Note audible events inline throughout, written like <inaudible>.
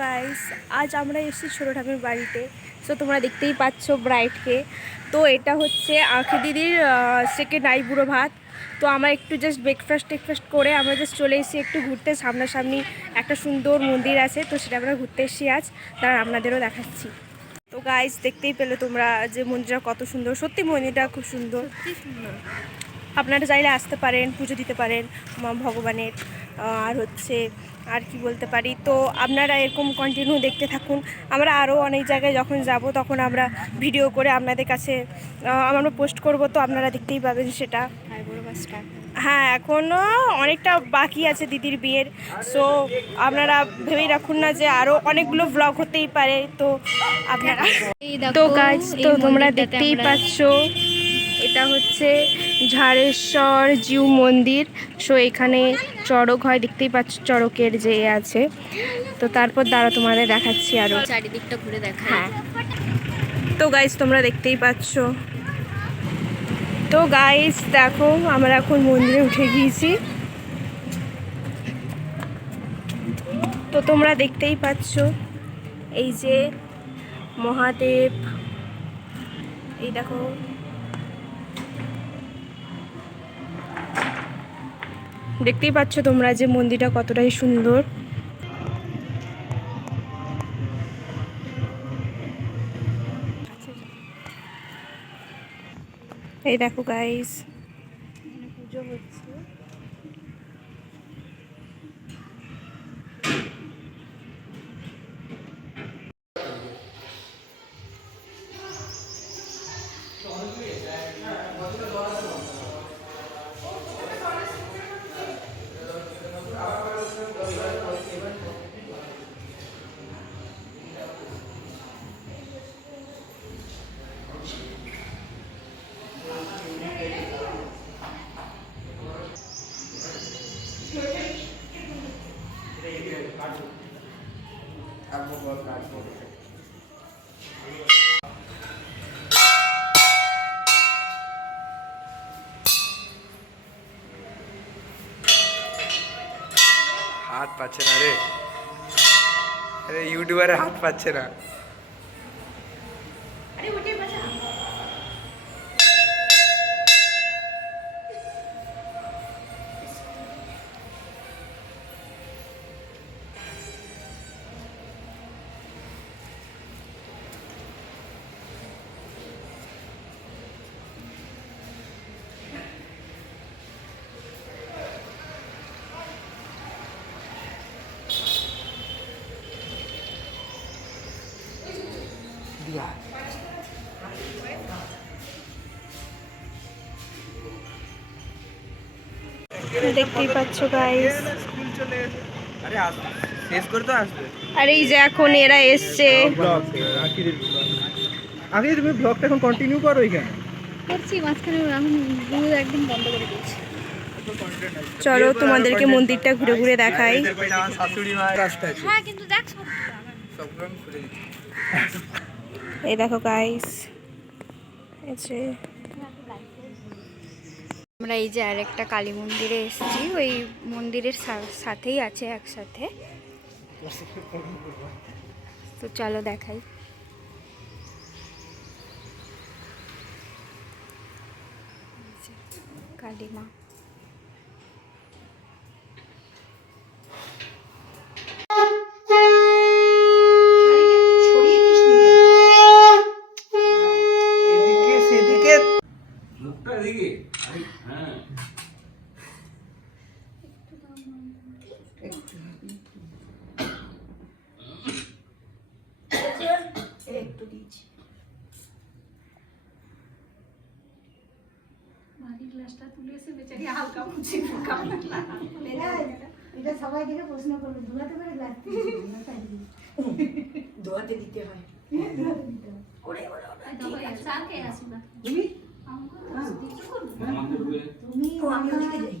Guys আজ আমরা এসেছি ছোটো ঠাকুর বাড়িতে। সো তোমরা দেখতেই পাচ্ছ ব্রাইডকে তো এটা হচ্ছে আঁখি দিদির সেকেন্ড আইবুড়ো ভাত। তো আমরা একটু জাস্ট ব্রেকফাস্ট টেকফাস্ট করে আমরা জাস্ট চলে এসেছি একটু ঘুরতে। সামনাসামনি একটা সুন্দর মন্দির আছে তো সেটা আমরা ঘুরতে এসেছি আজ। তার আপনাদেরও দেখাচ্ছি। তো গাইস দেখতেই পেলে তোমরা যে মন্দিরটা কত সুন্দর। সত্যি মন্দিরটা খুব সুন্দর। আপনারা চাইলে আসতে পারেন পুজো দিতে পারেন ভগবানের। আর হচ্ছে আর কি বলতে পারি? তো আপনারা এরকম কন্টিনিউ দেখতে থাকুন। আমরা আরও অনেক জায়গায় যখন যাব তখন আমরা ভিডিও করে আপনাদের কাছে আমরা পোস্ট করব তো আপনারা দেখতেই পাবেন সেটা। হ্যাঁ এখনও অনেকটা বাকি আছে দিদির বিয়ের। সো আপনারা ভেবেই রাখুন না যে আরও অনেকগুলো ব্লগ হতেই পারে। তো আপনারা তো গাছ তো তোমরা দেখতেই পাচ্ছ। এটা হচ্ছে ঝাড়েশ্বর জিউ মন্দির। সো এখানে চড়ক হয় দেখতেই পাচ্ছ চড়কের যে আছে। তো তারপর দ্বারা তোমাদের দেখাচ্ছি আরও চারিদিকটা ঘুরে দেখা হ্যাঁ। তো গাইস তোমরা দেখতেই পাচ্ছ। তো গাইস দেখো আমরা এখন মন্দিরে উঠে গিয়েছি। তো তোমরা দেখতেই পাচ্ছ এই যে মহাদেব। এই দেখো দেখতেই পাচ্ছ তোমরা যে মন্দিরটা কতটাই সুন্দর। এই দেখো গাইস পুজো হচ্ছে। পাচ্ছে না রে। আরে হাত পাচ্ছে না। দেখতেই পাচ্ছ গাইস আরে এই যে এখন এরা এসছে। ব্লগ আগে তুমি ব্লগটা এখন কন্টিনিউ করো এখানে। করছি মাঝখানে দুধ একদম বন্ধ করে দিয়েছি। চলো তোমাদেরকে মন্দিরটা ঘুরে ঘুরে দেখাই। হ্যাঁ কিন্তু দেখ। এই দেখো গাইস এই যে। আমরা এই যে আরেকটা কালী মন্দিরে এসেছি। ওই মন্দিরের সাথেই আছে একসাথে। তো চলো দেখাই। কালী মা। এটা সবাই দেখে প্রশ্ন করবে ধুলাতে পারে গ্লাস ধোয়াতে দিতে হয়। ঠিক আছে। তুমি? আমাকে যাই।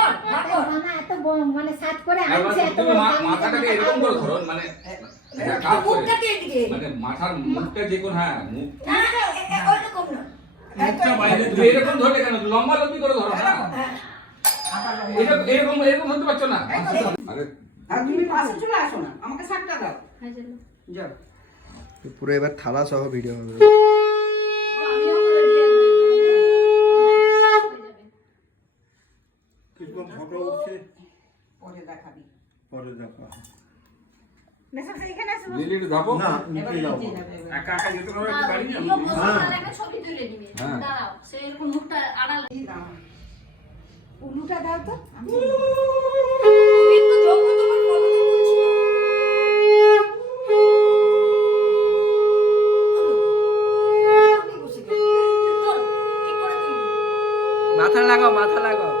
মানে সাত করে আনছে এত মাথাটাকে এরকম করে ধরো মানে পারছ না? আসো না পুরো এবার থালা সহ ভিডিও হবে। উলুটা দাও তো মাথা লাগাও মাথা লাগাও।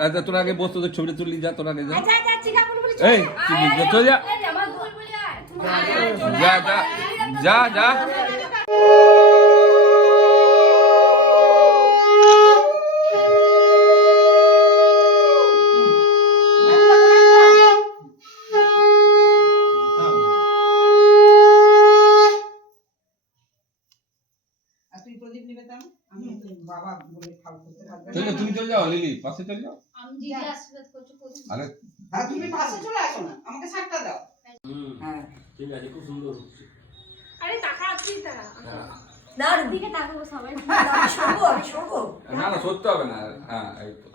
আচ্ছা তোরা আগে বসতো ছবিটা তুললি যা তোরা আগে যা। এই চলে যা। এই যে আমার দুই বলে আয় তুমি আয়। যা যা যা যা। যাও লিলি পাশে চলে যাও। আমি দিদি আশীর্বাদ করছি করি আরে হ্যাঁ তুমি পাশে চলে আসো না আমাকে ছাড়টা দাও। হ্যাঁ। আরে টাকা আছিস তারা দিকে তাকাবো সবাই। <laughs> না না সত্যি হবে না। হ্যাঁ এই তো।